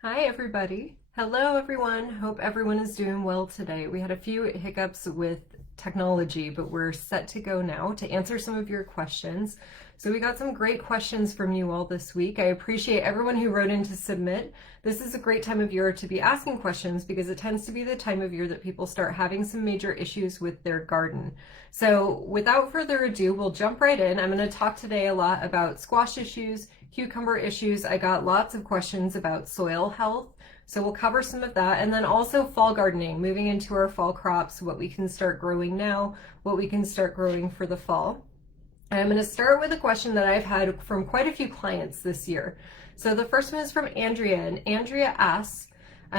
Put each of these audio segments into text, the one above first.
Hi everybody. Hello everyone. Hope everyone is doing well today. We had a few hiccups with technology, but we're set to go now to answer some of your questions. So we got some great questions from you all this week. I appreciate everyone who wrote in to submit. This is a great time of year to be asking questions because it tends to be the time of year that people start having some major issues with their garden. So without further ado, we'll jump right in. I'm going to talk today a lot about squash issues, cucumber issues. I got lots of questions about soil health, so we'll cover some of that, and then also fall gardening, moving into our fall crops, what we can start growing now, what we can start growing for the fall. And I'm going to start with a question that I've had from quite a few clients this year. So the first one is from Andrea, and Andrea asks,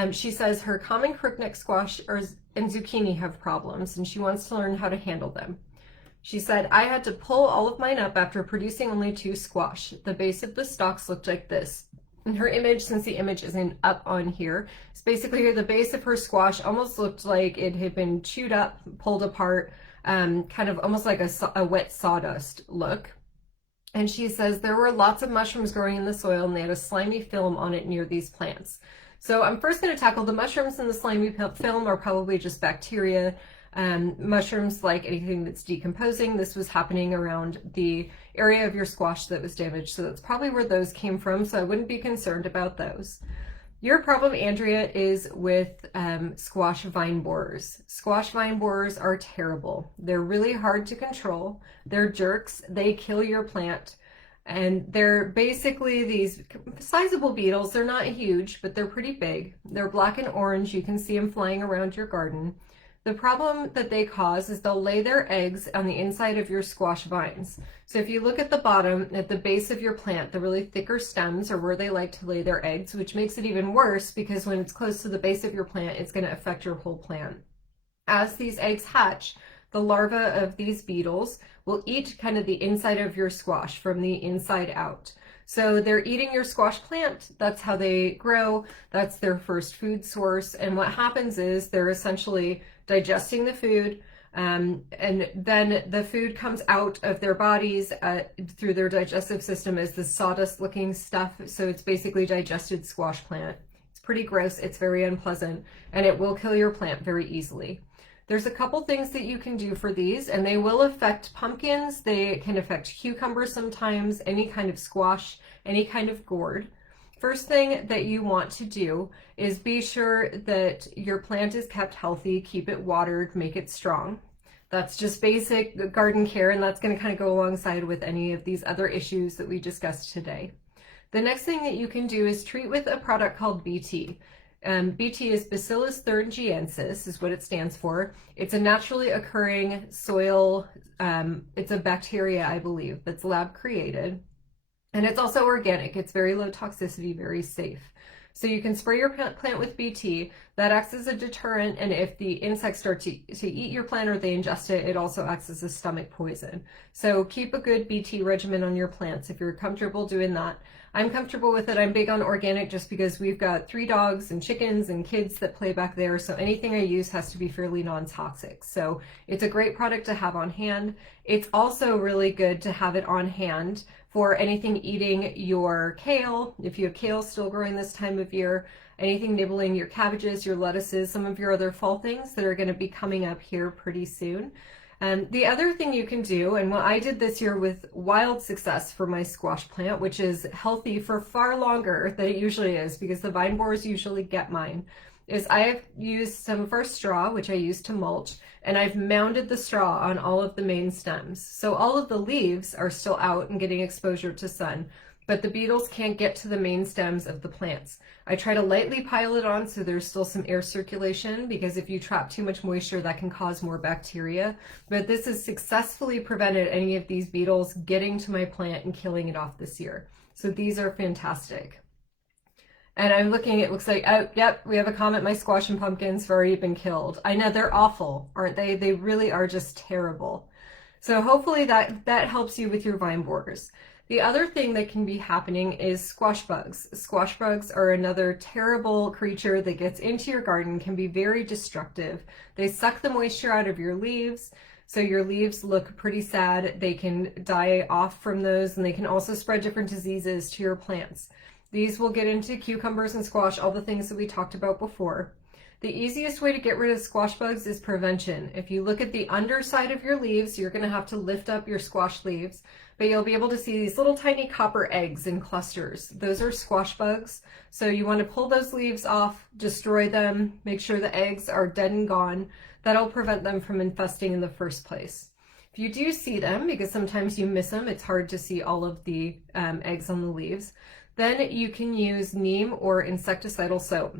she says her common crookneck squash and zucchini have problems, and she wants to learn how to handle them. She said, I had to pull all of mine up after producing only 2 squash. The base of the stalks looked like this. In her image, since the image isn't up on here, it's basically the base of her squash almost looked like it had been chewed up, pulled apart, kind of almost like a wet sawdust look. And she says there were lots of mushrooms growing in the soil and they had a slimy film on it near these plants. So I'm first going to tackle the mushrooms, and the slimy film are probably just bacteria. Mushrooms, like anything that's decomposing, this was happening around the area of your squash that was damaged, so that's probably where those came from, so I wouldn't be concerned about those. Your problem, Andrea, is with squash vine borers. Squash vine borers are terrible. They're really hard to control. They're jerks. They kill your plant. And they're basically these sizable beetles. They're not huge, but they're pretty big. They're black and orange. You can see them flying around your garden. The problem that they cause is they'll lay their eggs on the inside of your squash vines. So if you look at the bottom, at the base of your plant, the really thicker stems are where they like to lay their eggs, which makes it even worse because when it's close to the base of your plant, it's going to affect your whole plant. As these eggs hatch, the larvae of these beetles will eat kind of the inside of your squash from the inside out. So they're eating your squash plant. That's how they grow. That's their first food source. And what happens is they're essentially digesting the food, and then the food comes out of their bodies through their digestive system as the sawdust looking stuff. So it's basically digested squash plant. It's pretty gross. It's very unpleasant, and it will kill your plant very easily. There's a couple things that you can do for these, and they will affect pumpkins. They can affect cucumbers sometimes, any kind of squash, any kind of gourd. First thing that you want to do is be sure that your plant is kept healthy, keep it watered, make it strong. That's just basic garden care, and that's going to kind of go alongside with any of these other issues that we discussed today. The next thing that you can do is treat with a product called BT. BT is Bacillus thuringiensis, is what it stands for. It's a naturally occurring soil, it's a bacteria, I believe, that's lab created. And it's also organic. It's very low toxicity, very safe. So you can spray your plant with BT. That acts as a deterrent, and if the insects start to eat your plant or they ingest it, it also acts as a stomach poison. So keep a good BT regimen on your plants if you're comfortable doing that. I'm comfortable with it. I'm big on organic just because we've got 3 dogs and chickens and kids that play back there, so anything I use has to be fairly non-toxic. So it's a great product to have on hand. It's also really good to have it on hand for anything eating your kale, if you have kale still growing this time of year, anything nibbling your cabbages, your lettuces, some of your other fall things that are going to be coming up here pretty soon. The other thing you can do, and what I did this year with wild success for my squash plant, which is healthy for far longer than it usually is because the vine borers usually get mine, is I've used some of our straw, which I use to mulch, and I've mounded the straw on all of the main stems. So all of the leaves are still out and getting exposure to sun, but the beetles can't get to the main stems of the plants. I try to lightly pile it on so there's still some air circulation, because if you trap too much moisture, that can cause more bacteria. But this has successfully prevented any of these beetles getting to my plant and killing it off this year. So these are fantastic. And I'm looking, it looks like, oh, yep, we have a comment, my squash and pumpkins have already been killed. I know, they're awful, aren't they? They really are just terrible. So hopefully that helps you with your vine borers. The other thing that can be happening is squash bugs. Squash bugs are another terrible creature that gets into your garden, can be very destructive. They suck the moisture out of your leaves, so your leaves look pretty sad. They can die off from those, and they can also spread different diseases to your plants. These will get into cucumbers and squash, all the things that we talked about before. The easiest way to get rid of squash bugs is prevention. If you look at the underside of your leaves, you're going to have to lift up your squash leaves, but you'll be able to see these little tiny copper eggs in clusters. Those are squash bugs. So you want to pull those leaves off, destroy them, make sure the eggs are dead and gone. That'll prevent them from infesting in the first place. If you do see them, because sometimes you miss them, it's hard to see all of the eggs on the leaves, then you can use Neem or insecticidal soap.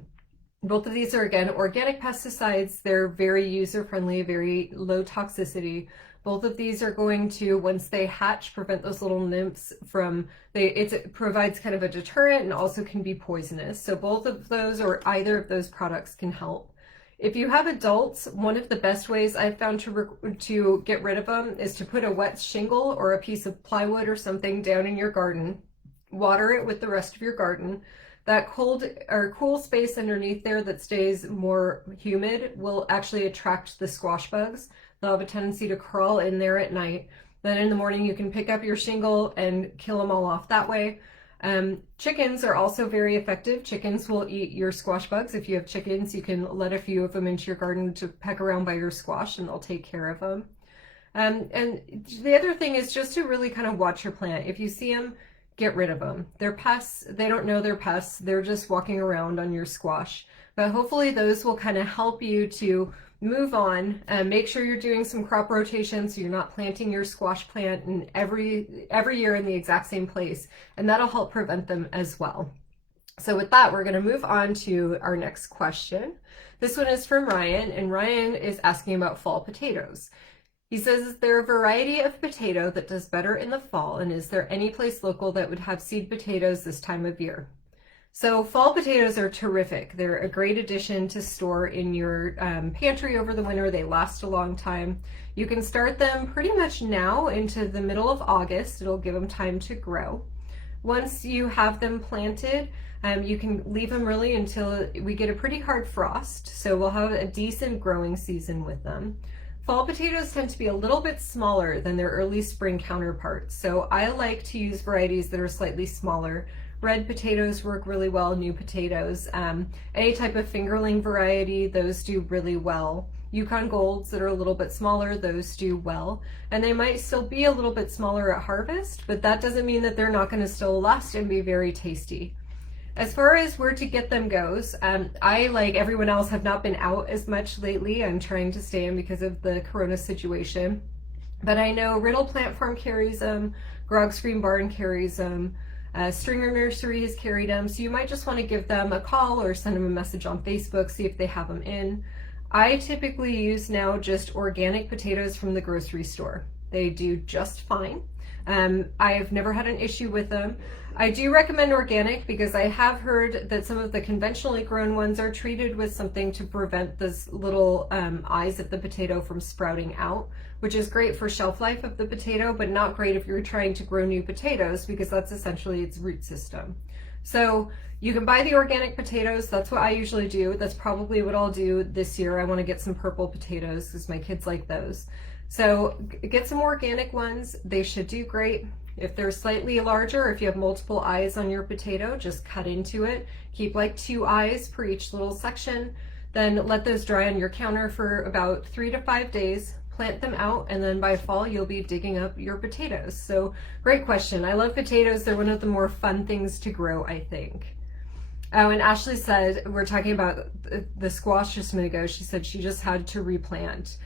Both of these are, again, organic pesticides. They're very user-friendly, very low toxicity. Both of these are going to, once they hatch, prevent those little nymphs from, it provides kind of a deterrent and also can be poisonous. So both of those or either of those products can help. If you have adults, one of the best ways I've found to get rid of them is to put a wet shingle or a piece of plywood or something down in your garden, water it with the rest of your garden. That cold or cool space underneath there that stays more humid will actually attract the squash bugs. They'll have a tendency to crawl in there at night. Then in the morning you can pick up your shingle and kill them all off that way. Chickens are also very effective. Chickens will eat your squash bugs. If you have chickens, you can let a few of them into your garden to peck around by your squash and they'll take care of them. And the other thing is just to really kind of watch your plant. If you see them, get rid of them. They're pests. They don't know they're pests. They're just walking around on your squash. But hopefully those will kind of help you to move on and make sure you're doing some crop rotation so you're not planting your squash plant in every year in the exact same place. And that'll help prevent them as well. So with that, we're going to move on to our next question. This one is from Ryan, and Ryan is asking about fall potatoes. He says, is there a variety of potato that does better in the fall, and is there any place local that would have seed potatoes this time of year? So fall potatoes are terrific. They're a great addition to store in your pantry over the winter. They last a long time. You can start them pretty much now into the middle of August. It'll give them time to grow. Once you have them planted, you can leave them really until we get a pretty hard frost. So we'll have a decent growing season with them. Fall potatoes tend to be a little bit smaller than their early spring counterparts, so I like to use varieties that are slightly smaller. Red potatoes work really well, new potatoes. Any type of fingerling variety, those do really well. Yukon Golds that are a little bit smaller, those do well. And they might still be a little bit smaller at harvest, but that doesn't mean that they're not going to still last and be very tasty. As far as where to get them goes, I, like everyone else, have not been out as much lately. I'm trying to stay in because of the corona situation. But I know Riddle Plant Farm carries them, Grog's Green Barn carries them, Stringer Nursery has carried them. So you might just want to give them a call or send them a message on Facebook, see if they have them in. I typically use now just organic potatoes from the grocery store. They do just fine. I've never had an issue with them. I do recommend organic because I have heard that some of the conventionally grown ones are treated with something to prevent those little eyes of the potato from sprouting out, which is great for shelf life of the potato, but not great if you're trying to grow new potatoes because that's essentially its root system. So you can buy the organic potatoes. That's what I usually do. That's probably what I'll do this year. I want to get some purple potatoes because my kids like those. So get some organic ones. They should do great. If they're slightly larger, if you have multiple eyes on your potato, just cut into it. Keep like 2 eyes per each little section. Then let those dry on your counter for about 3 to 5 days. Plant them out, and then by fall you'll be digging up your potatoes. So great question. I love potatoes. They're one of the more fun things to grow, I think. Oh, and Ashley said, we're talking about the squash just a minute ago. She said she just had to replant.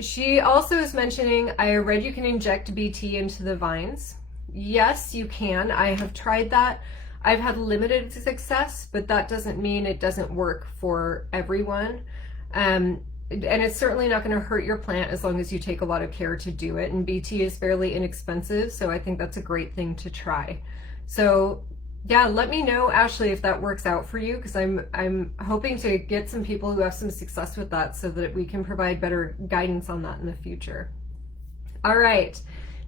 She also is mentioning, I read you can inject BT into the vines. Yes, you can. I have tried that. I've had limited success, but that doesn't mean it doesn't work for everyone. And it's certainly not going to hurt your plant as long as you take a lot of care to do it. And BT is fairly inexpensive, so I think that's a great thing to try. So yeah, let me know, Ashley, if that works out for you, because I'm hoping to get some people who have some success with that so that we can provide better guidance on that in the future. All right,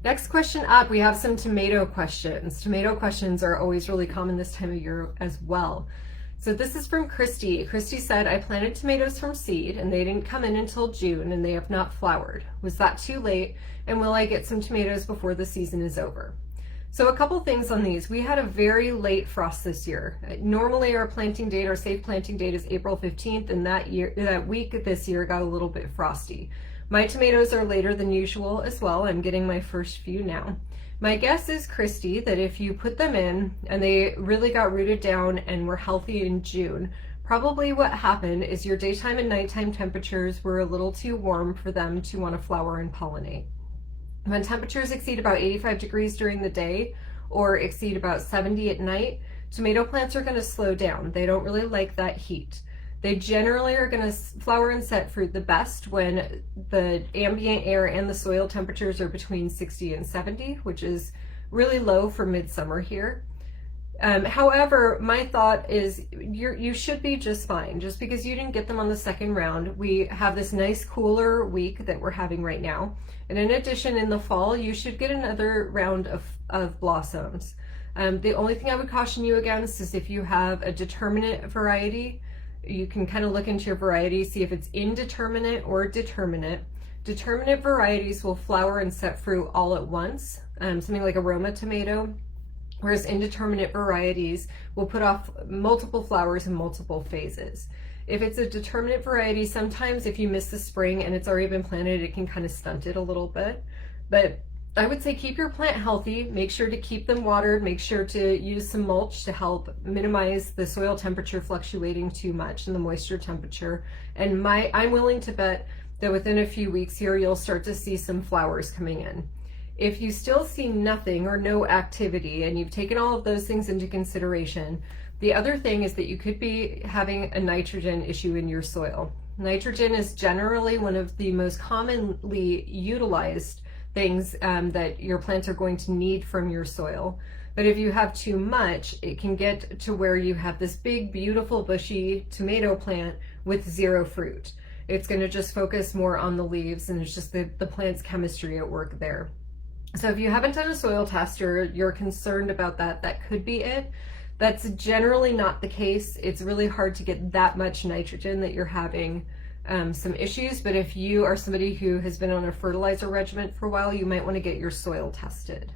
next question up, we have some tomato questions. Tomato questions are always really common this time of year as well. So this is from Christy. Christy said, I planted tomatoes from seed and they didn't come in until June and they have not flowered. Was that too late? And will I get some tomatoes before the season is over? So a couple things on these. We had a very late frost this year. Normally our planting date, our safe planting date is April 15th, and that week this year got a little bit frosty. My tomatoes are later than usual as well. I'm getting my first few now. My guess is, Christy, that if you put them in and they really got rooted down and were healthy in June, probably what happened is your daytime and nighttime temperatures were a little too warm for them to want to flower and pollinate. When temperatures exceed about 85 degrees during the day or exceed about 70 at night, tomato plants are going to slow down. They don't really like that heat. They generally are going to flower and set fruit the best when the ambient air and the soil temperatures are between 60 and 70, which is really low for midsummer here. However, my thought is you should be just fine. Just because you didn't get them on the second round, we have this nice cooler week that we're having right now. And in addition, in the fall, you should get another round of blossoms. The only thing I would caution you against is if you have a determinate variety, you can kind of look into your variety, see if it's indeterminate or determinate. Determinate varieties will flower and set fruit all at once, something like aroma tomato, whereas indeterminate varieties will put off multiple flowers in multiple phases. If it's a determinate variety, sometimes if you miss the spring and it's already been planted, it can kind of stunt it a little bit. But I would say keep your plant healthy, make sure to keep them watered, make sure to use some mulch to help minimize the soil temperature fluctuating too much and the moisture temperature. And I'm willing to bet that within a few weeks here, you'll start to see some flowers coming in. If you still see nothing or no activity and you've taken all of those things into consideration, the other thing is that you could be having a nitrogen issue in your soil. Nitrogen is generally one of the most commonly utilized things that your plants are going to need from your soil. But if you have too much, it can get to where you have this big, beautiful, bushy tomato plant with zero fruit. It's going to just focus more on the leaves, and it's just the plant's chemistry at work there. So if you haven't done a soil test or you're concerned about that, that could be it. That's generally not the case. It's really hard to get that much nitrogen that you're having some issues, but if you are somebody who has been on a fertilizer regimen for a while, you might want to get your soil tested.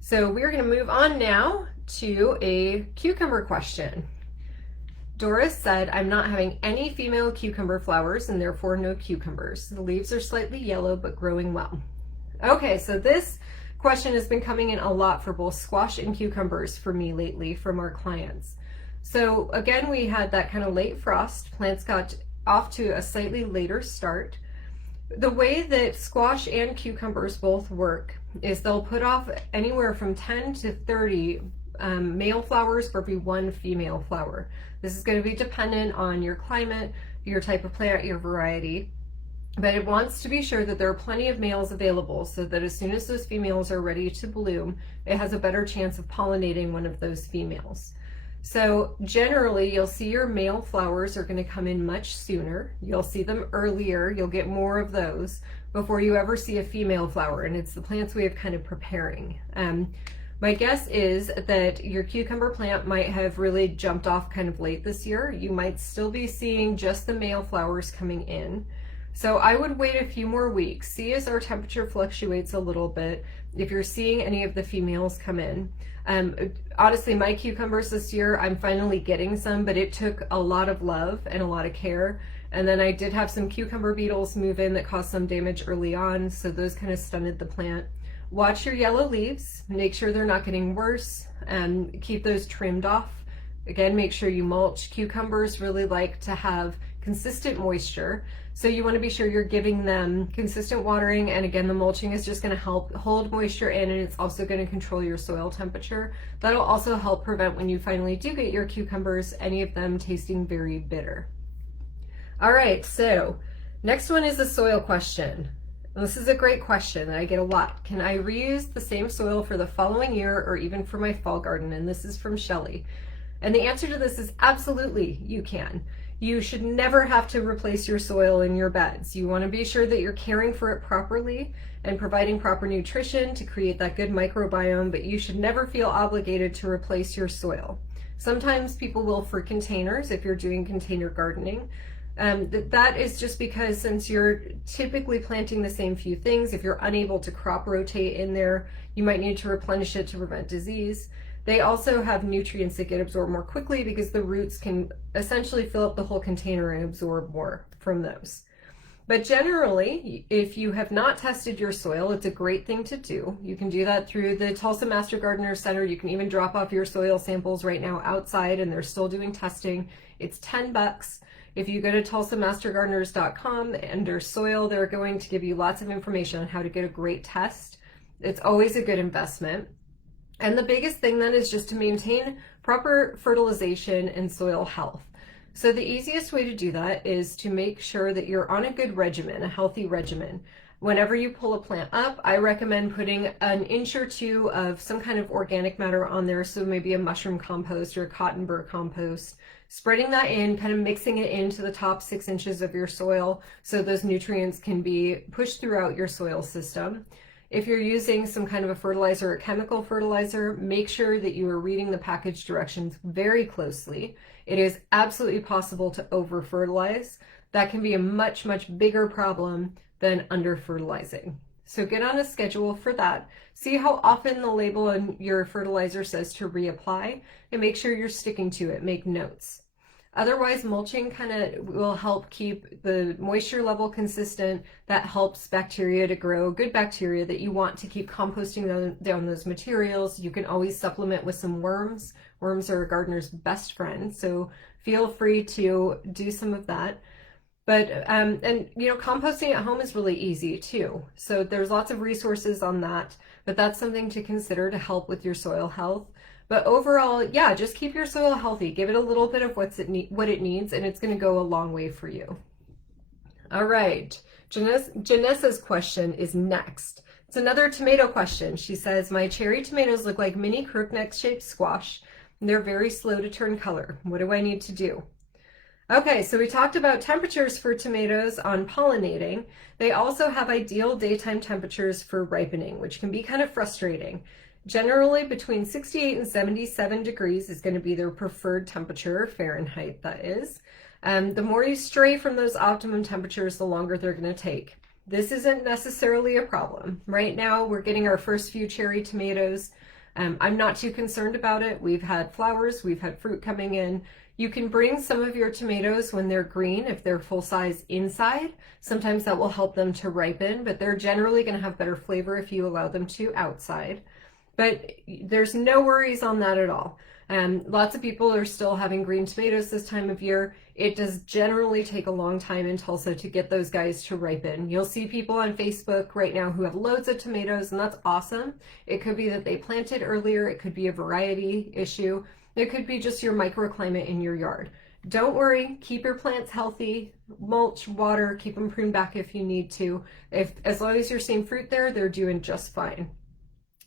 So we're going to move on now to a cucumber question. Doris said, I'm not having any female cucumber flowers and therefore no cucumbers. The leaves are slightly yellow but growing well. Okay, so this question has been coming in a lot for both squash and cucumbers for me lately from our clients. So again, we had that kind of late frost. Plants got off to a slightly later start. The way that squash and cucumbers both work is they'll put off anywhere from 10 to 30 male flowers for every one female flower. This is going to be dependent on your climate, your type of plant, your variety. But it wants to be sure that there are plenty of males available so that as soon as those females are ready to bloom, it has a better chance of pollinating one of those females. So generally, you'll see your male flowers are going to come in much sooner. You'll see them earlier. You'll get more of those before you ever see a female flower, and it's the plant's way of kind of preparing. My guess is that your cucumber plant might have really jumped off kind of late this year. You might still be seeing just the male flowers coming in. So I would wait a few more weeks, see as our temperature fluctuates a little bit, if you're seeing any of the females come in. Honestly, my cucumbers this year, I'm finally getting some, but it took a lot of love and a lot of care. And then I did have some cucumber beetles move in that caused some damage early on, so those kind of stunted the plant. Watch your yellow leaves, make sure they're not getting worse, and keep those trimmed off. Again, make sure you mulch. Cucumbers really like to have consistent moisture, so you want to be sure you're giving them consistent watering, and again, the mulching is just going to help hold moisture in, and it's also going to control your soil temperature. That'll also help prevent, when you finally do get your cucumbers, any of them tasting very bitter. All right, so next one is the soil question. And this is a great question that I get a lot. Can I reuse the same soil for the following year or even for my fall garden? And this is from Shelley. And the answer to this is absolutely you can. You should never have to replace your soil in your beds. You want to be sure that you're caring for it properly and providing proper nutrition to create that good microbiome, but you should never feel obligated to replace your soil. Sometimes people will for containers if you're doing container gardening. That is just because since you're typically planting the same few things, if you're unable to crop rotate in there, you might need to replenish it to prevent disease. They also have nutrients that get absorbed more quickly because the roots can essentially fill up the whole container and absorb more from those. But generally, if you have not tested your soil, it's a great thing to do. You can do that through the Tulsa Master Gardener Center. You can even drop off your soil samples right now outside, and they're still doing testing. It's $10. If you go to tulsamastergardeners.com under soil, they're going to give you lots of information on how to get a great test. It's always a good investment. And the biggest thing then is just to maintain proper fertilization and soil health. So the easiest way to do that is to make sure that you're on a good regimen, a healthy regimen. Whenever you pull a plant up, I recommend putting an inch or two of some kind of organic matter on there, so maybe a mushroom compost or a cotton burr compost. Spreading that in, kind of mixing it into the top 6 inches of your soil so those nutrients can be pushed throughout your soil system. If you're using some kind of a fertilizer or chemical fertilizer, make sure that you are reading the package directions very closely. It is absolutely possible to over-fertilize. That can be a much, much bigger problem than under-fertilizing. So get on a schedule for that. See how often the label on your fertilizer says to reapply, and make sure you're sticking to it. Make notes. Otherwise, mulching kind of will help keep the moisture level consistent. That helps bacteria to grow, good bacteria that you want to keep composting down those materials. You can always supplement with some worms. Worms are a gardener's best friend, so feel free to do some of that. But, and you know, composting at home is really easy too. So there's lots of resources on that, but that's something to consider to help with your soil health. But overall, yeah, just keep your soil healthy. Give it a little bit of what it needs, and it's going to go a long way for you. All right, Janessa's question is next. It's another tomato question. She says, my cherry tomatoes look like mini crookneck shaped squash, and they're very slow to turn color. What do I need to do? Okay, so we talked about temperatures for tomatoes on pollinating. They also have ideal daytime temperatures for ripening, which can be kind of frustrating. Generally between 68 and 77 degrees is going to be their preferred temperature, Fahrenheit that is. The more you stray from those optimum temperatures, the longer they're going to take. This isn't necessarily a problem. Right now we're getting our first few cherry tomatoes. I'm not too concerned about it. We've had flowers, we've had fruit coming in. You can bring some of your tomatoes when they're green, if they're full size inside. Sometimes that will help them to ripen, but they're generally going to have better flavor if you allow them to outside. But there's no worries on that at all. Lots of people are still having green tomatoes this time of year. It does generally take a long time in Tulsa to get those guys to ripen. You'll see people on Facebook right now who have loads of tomatoes, and that's awesome. It could be that they planted earlier. It could be a variety issue. It could be just your microclimate in your yard. Don't worry, keep your plants healthy, mulch, water, keep them pruned back if you need to. As long as you're seeing fruit there, they're doing just fine.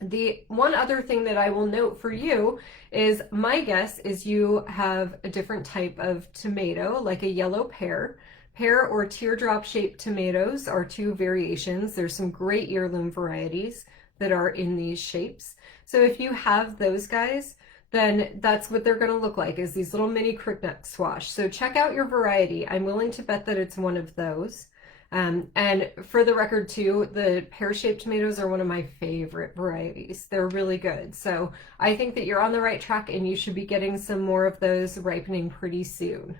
The one other thing that I will note for you is my guess is you have a different type of tomato, like a yellow pear. Pear or teardrop shaped tomatoes are two variations. There's some great heirloom varieties that are in these shapes. So if you have those guys, then that's what they're going to look like, is these little mini crookneck squash. So check out your variety. I'm willing to bet that it's one of those. And for the record too, the pear-shaped tomatoes are one of my favorite varieties. They're really good. So I think that you're on the right track and you should be getting some more of those ripening pretty soon.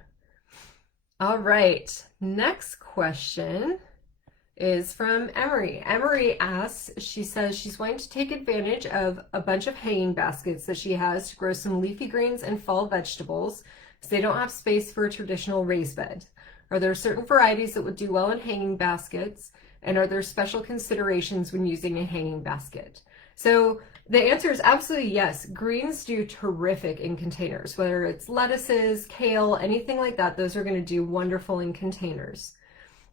All right, next question is from Emery. Emery asks, she says she's wanting to take advantage of a bunch of hanging baskets that she has to grow some leafy greens and fall vegetables, because they don't have space for a traditional raised bed. Are there certain varieties that would do well in hanging baskets? And are there special considerations when using a hanging basket? So the answer is absolutely yes. Greens do terrific in containers, whether it's lettuces, kale, anything like that. Those are going to do wonderful in containers.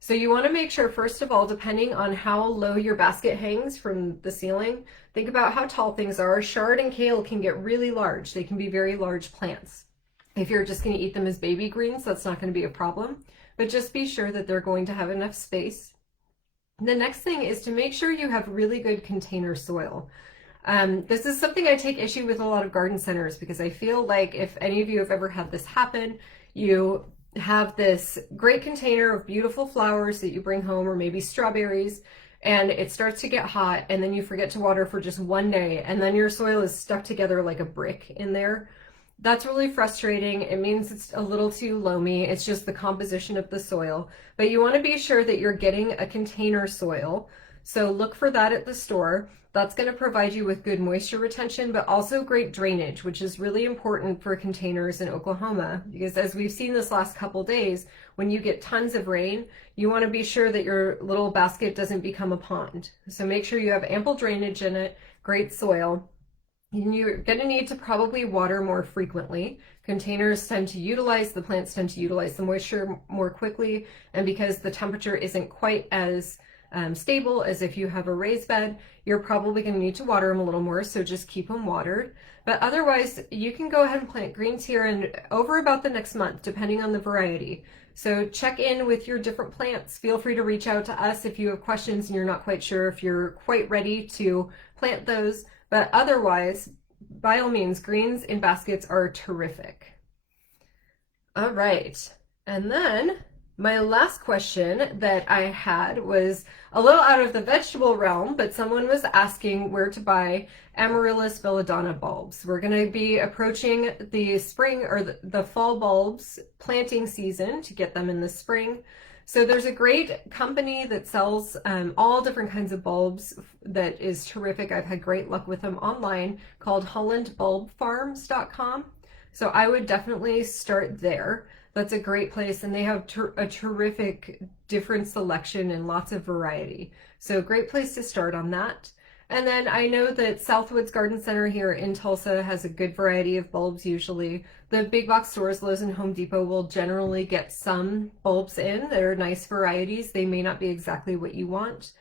So you want to make sure, first of all, depending on how low your basket hangs from the ceiling, think about how tall things are. Chard and kale can get really large. They can be very large plants. If you're just going to eat them as baby greens, that's not going to be a problem. But just be sure that they're going to have enough space. The next thing is to make sure you have really good container soil. This is something I take issue with a lot of garden centers, because I feel like if any of you have ever had this happen, you have this great container of beautiful flowers that you bring home, or maybe strawberries, and it starts to get hot, and then you forget to water for just one day, and then your soil is stuck together like a brick in there. That's really frustrating. It means it's a little too loamy. It's just the composition of the soil. But you want to be sure that you're getting a container soil. So look for that at the store. That's going to provide you with good moisture retention, but also great drainage, which is really important for containers in Oklahoma. Because as we've seen this last couple days, when you get tons of rain, you want to be sure that your little basket doesn't become a pond. So make sure you have ample drainage in it, great soil. You're going to need to probably water more frequently. Containers tend to utilize, the plants tend to utilize the moisture more quickly, and because the temperature isn't quite as stable as if you have a raised bed, you're probably going to need to water them a little more, so just keep them watered. But otherwise, you can go ahead and plant greens here and over about the next month, depending on the variety. So check in with your different plants. Feel free to reach out to us if you have questions and you're not quite sure if you're quite ready to plant those. But otherwise, by all means, greens in baskets are terrific. All right. And then my last question that I had was a little out of the vegetable realm, but someone was asking where to buy Amaryllis belladonna bulbs. We're going to be approaching the spring or the fall bulbs planting season to get them in the spring. So there's a great company that sells all different kinds of bulbs that is terrific. I've had great luck with them online, called HollandBulbFarms.com. So I would definitely start there. That's a great place, and they have a terrific different selection and lots of variety. So great place to start on that. And then I know that Southwoods Garden Center here in Tulsa has a good variety of bulbs usually. The big box stores, Lowe's and Home Depot, will generally get some bulbs in that are nice varieties. They may not be exactly what you want.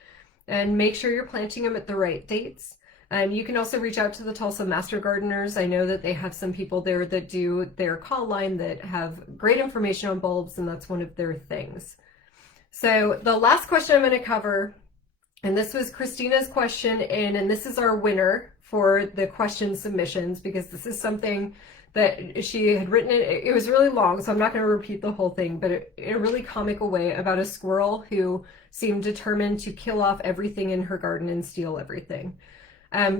And make sure you're planting them at the right dates. You can also reach out to the Tulsa Master Gardeners. I know that they have some people there that do their call line that have great information on bulbs, and that's one of their things. So the last question I'm going to cover, and this was Christina's question and this is our winner for the question submissions, because this is something that she had written. It was really long, so I'm not going to repeat the whole thing, but in a really comical way, about a squirrel who seemed determined to kill off everything in her garden and steal everything.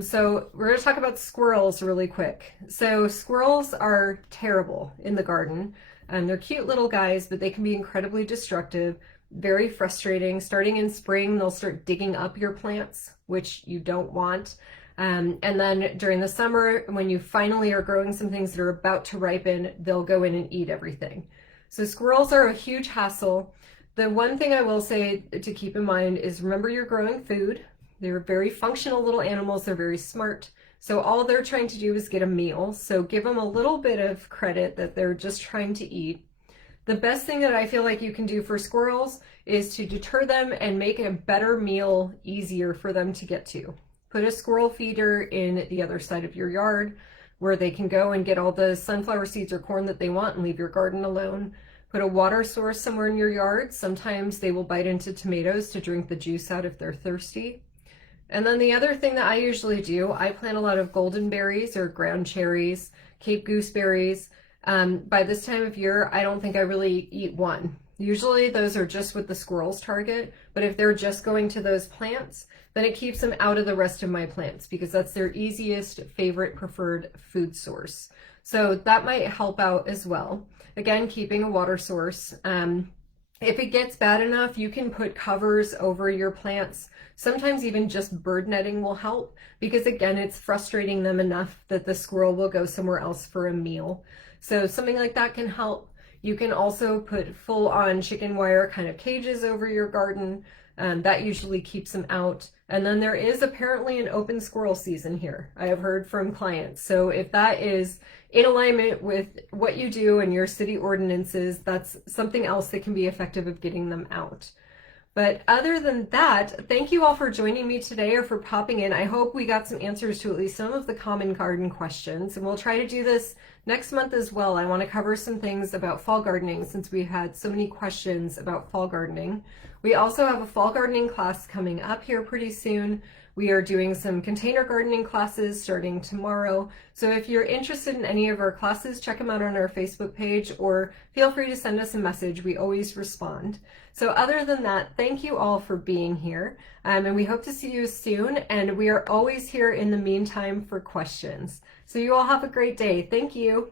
So we're going to talk about squirrels really quick. So squirrels are terrible in the garden. They're cute little guys, but they can be incredibly destructive, very frustrating. Starting in spring, they'll start digging up your plants, which you don't want. And then during the summer, when you finally are growing some things that are about to ripen, they'll go in and eat everything. So squirrels are a huge hassle. The one thing I will say to keep in mind is, remember, you're growing food. They're very functional little animals. They're very smart. So all they're trying to do is get a meal. So give them a little bit of credit that they're just trying to eat. The best thing that I feel like you can do for squirrels is to deter them and make a better meal easier for them to get to. Put a squirrel feeder in the other side of your yard where they can go and get all the sunflower seeds or corn that they want and leave your garden alone. Put a water source somewhere in your yard. Sometimes they will bite into tomatoes to drink the juice out if they're thirsty. And then the other thing that I usually do, I plant a lot of golden berries or ground cherries, Cape gooseberries. By this time of year, I don't think I really eat one. Usually those are just what the squirrels target, but if they're just going to those plants, then it keeps them out of the rest of my plants, because that's their easiest, favorite, preferred food source. So that might help out as well. Again, keeping a water source. If it gets bad enough, you can put covers over your plants. Sometimes even just bird netting will help, because again, it's frustrating them enough that the squirrel will go somewhere else for a meal. So something like that can help. You can also put full-on chicken wire kind of cages over your garden. That usually keeps them out. And then there is apparently an open squirrel season here, I have heard from clients. So if that is in alignment with what you do and your city ordinances, that's something else that can be effective of getting them out. But other than that, thank you all for joining me today or for popping in. I hope we got some answers to at least some of the common garden questions, and we'll try to do this next month as well. I want to cover some things about fall gardening since we had so many questions about fall gardening. We also have a fall gardening class coming up here pretty soon. We are doing some container gardening classes starting tomorrow. So if you're interested in any of our classes, check them out on our Facebook page or feel free to send us a message. We always respond. So other than that, thank you all for being here. And we hope to see you soon. And we are always here in the meantime for questions. So you all have a great day. Thank you.